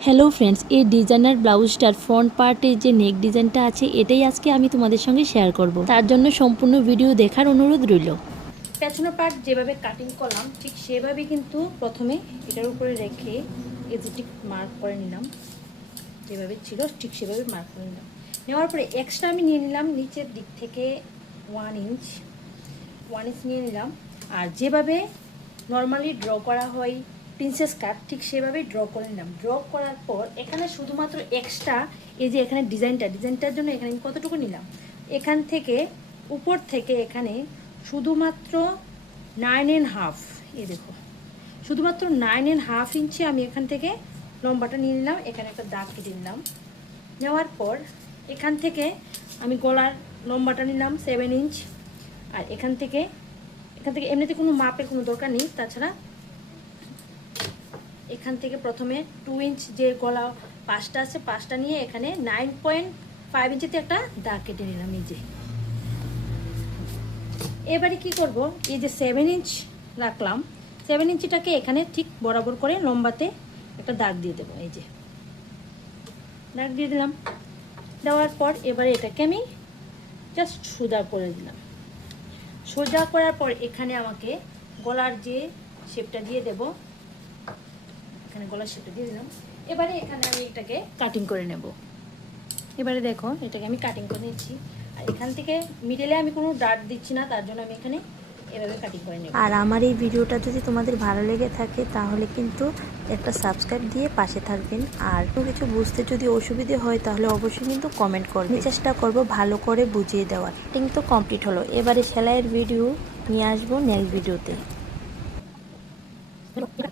Hello friends, এই designer ব্লাউজটার front পার্টে যে নেক ডিজাইনটা আছে এটাই আজকে আমি তোমাদের সঙ্গে শেয়ার করব। তার জন্য সম্পূর্ণ ভিডিও দেখার অনুরোধ রইল। পেছনের পার্ট যেভাবে কাটিং করলাম ঠিক সেভাবে কিন্তু প্রথমে এটার উপরে রেখে এজিটিক মার্ক করে নিলাম, যেভাবে ছিল ঠিক সেভাবে মার্ক করে নিলাম। নেওয়ার পরে এক্সট্রা আমি নিয়ে নিলাম নিচের দিক থেকে 1 ইঞ্চ নিয়ে নিলাম। আর যেভাবে নর্মালি ড্র করা হয় প্রিন্সেস কাট ঠিক সেভাবেই ড্র করে নিলাম। ড্র করার পর এখানে শুধুমাত্র এক্সট্রা এই যে এখানে ডিজাইনটার জন্য এখানে আমি কতটুকু নিলাম, এখান থেকে উপর থেকে এখানে শুধুমাত্র 9.5, এই দেখো শুধুমাত্র 9.5 ইঞ্চি আমি এখান থেকে লম্বাটা নিয়ে নিলাম। এখানে একটা দাগ কেটে নিলাম। নেওয়ার পর এখান থেকে আমি গলার লম্বাটা নিলাম 7 ইঞ্চ। আর এখান থেকে এমনিতে কোনো মাপের কোনো দরকার নেই, তাছাড়া এখান থেকে প্রথমে 2 ইঞ্চ যে গলা পাশটা আছে পাশটা নিয়ে এখানে 9.5 ইঞ্চিতে একটা দাগ কেটে নিলাম এই যে। এবারে কি করব, এই যে 7 ইঞ্চ রাখলাম 7 ইঞ্চিটাকে এখানে ঠিক বরাবর করে লম্বাতে একটা দাগ দিয়ে দেবো। এই যে দাগ দিয়ে দিলাম। দেওয়ার পর এবারে এটাকে আমি জাস্ট সোজা করে দিলাম। সোজা করার পর এখানে আমাকে গলার যে শেপটা দিয়ে দেব, এখানে গলার শেপটা দিয়ে দিলাম। এবারে এখানে আমি এটাকে কাটিং করে নেব। এবারে দেখো এটাকে আমি কাটিং করে নিচ্ছি। আর এখান থেকে মিডলে আমি কোনো ডাট দিচ্ছি না, তার জন্য আমি এখানে এভাবে কাটিং করে নেব। আর আমার এই ভিডিওটা যদি তোমাদের ভালো লেগে থাকে তাহলে কিন্তু একটা সাবস্ক্রাইব দিয়ে পাশে থাকবেন। আর কোনো কিছু বুঝতে যদি অসুবিধে হয় তাহলে অবশ্যই কিন্তু কমেন্ট করবেন। চেষ্টা করব ভালো করে বুঝিয়ে দেওয়ার। কাটিং তো কমপ্লিট হলো, এবারে সেলাইয়ের ভিডিও নিয়ে আসবো নেক্সট ভিডিওতে।